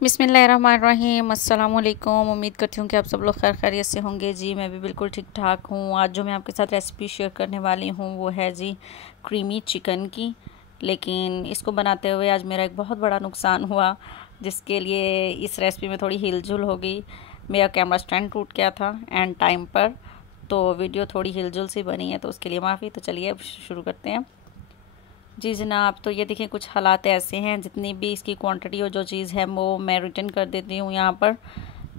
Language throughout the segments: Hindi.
बिस्मिल्लाहिर्रहमानिर्रहीम, अस्सलाम वालेकुम। उम्मीद करती हूँ कि आप सब लोग खैर खैरियत से होंगे। जी मैं भी बिल्कुल ठीक ठाक हूँ। आज जो मैं आपके साथ रेसिपी शेयर करने वाली हूँ वो है जी क्रीमी चिकन की। लेकिन इसको बनाते हुए आज मेरा एक बहुत बड़ा नुकसान हुआ, जिसके लिए इस रेसिपी में थोड़ी हिलजुल हो गई। मेरा कैमरा स्टैंड टूट गया था एंड टाइम पर, तो वीडियो थोड़ी हिलजुल सी बनी है, तो उसके लिए माफ़ी। तो चलिए अब शुरू करते हैं। जी जनाब, तो ये देखिए कुछ हालात ऐसे हैं, जितनी भी इसकी क्वांटिटी और जो चीज़ है वो मैं रिटर्न कर देती हूँ यहाँ पर।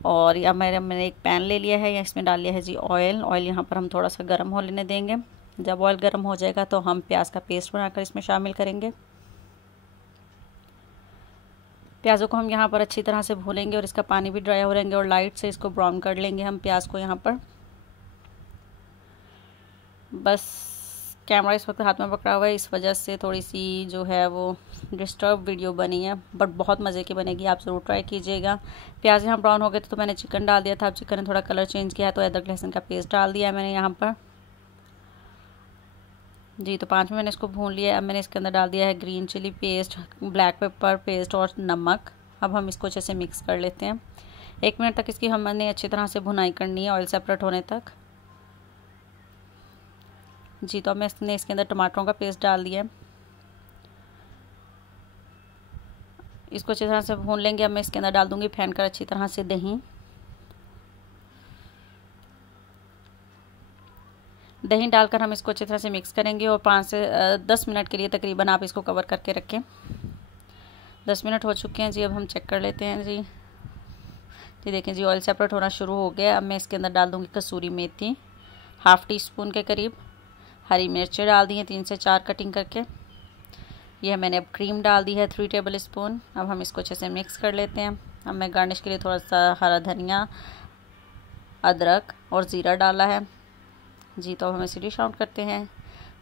और या मैंने एक पैन ले लिया है, या इसमें डाल लिया है जी ऑयल। ऑयल यहाँ पर हम थोड़ा सा गर्म हो लेने देंगे। जब ऑयल गर्म हो जाएगा तो हम प्याज का पेस्ट बनाकर इसमें शामिल करेंगे। प्याज़ों को हम यहाँ पर अच्छी तरह से भूनेंगे और इसका पानी भी ड्राई हो लेंगे और लाइट से इसको ब्राउन कर लेंगे हम प्याज को यहाँ पर। बस कैमरा इस वक्त हाथ में पकड़ा हुआ है, इस वजह से थोड़ी सी जो है वो डिस्टर्ब वीडियो बनी है, बट बहुत मज़े की बनेगी। आप ज़रूर ट्राई कीजिएगा। प्याज यहाँ ब्राउन हो गए तो मैंने चिकन डाल दिया था। अब चिकन ने थोड़ा कलर चेंज किया है तो अदरक लहसुन का पेस्ट डाल दिया है मैंने यहाँ पर। जी तो 5 मिनट मैंने इसको भून लिया है। अब मैंने इसके अंदर डाल दिया है green chili paste, black pepper paste और नमक। अब हम इसको अच्छे से मिक्स कर लेते हैं। 1 मिनट तक इसकी हमने अच्छी तरह से भुनाई करनी है, ऑयल सेपरेट होने तक। जी तो अब मैंने इसके अंदर टमाटरों का पेस्ट डाल दिया है, इसको अच्छी तरह से भून लेंगे। अब मैं इसके अंदर डाल दूंगी फेंट कर अच्छी तरह से दही। दही डालकर हम इसको अच्छी तरह से मिक्स करेंगे और 5 से 10 मिनट के लिए तकरीबन आप इसको कवर करके रखें। 10 मिनट हो चुके हैं जी। अब हम चेक कर लेते हैं जी। जी देखें जी, ऑयल सेपरेट होना शुरू हो गया। अब मैं इसके अंदर डाल दूंगी कसूरी मेथी, हाफ़ टी स्पून के करीब। हरी मिर्चें डाल दी हैं 3 से 4 कटिंग करके। यह मैंने अब क्रीम डाल दी है 3 टेबल स्पून। अब हम इसको अच्छे से मिक्स कर लेते हैं। अब मैं गार्निश के लिए थोड़ा सा हरा धनिया, अदरक और ज़ीरा डाला है। जी तो अब हम इसे डिश आउट करते हैं।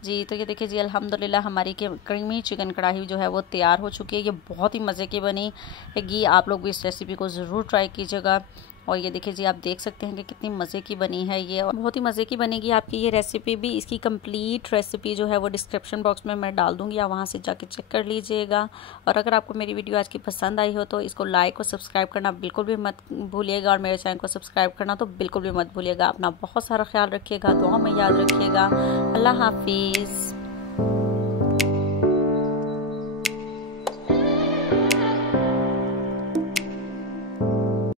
जी तो ये देखिए जी, अल्हम्दुलिल्लाह हमारी क्रीमी चिकन कढ़ाई जो है वो तैयार हो चुकी है। ये बहुत ही मज़े की बनेगी। आप लोग भी इस रेसिपी को ज़रूर ट्राई कीजिएगा। और ये देखिए जी, आप देख सकते हैं कि कितनी मज़े की बनी है ये, और बहुत ही मज़े की बनेगी आपकी ये रेसिपी भी। इसकी कंप्लीट रेसिपी जो है वो डिस्क्रिप्शन बॉक्स में मैं डाल दूँगी, आप वहाँ से जाके चेक कर लीजिएगा। और अगर आपको मेरी वीडियो आज की पसंद आई हो तो इसको लाइक और सब्सक्राइब करना बिल्कुल भी मत भूलिएगा, और मेरे चैनल को सब्सक्राइब करना तो बिल्कुल भी मत भूलिएगा। अपना बहुत सारा ख्याल रखिएगा, दुआ में याद रखिएगा। अल्लाह हाफिज़।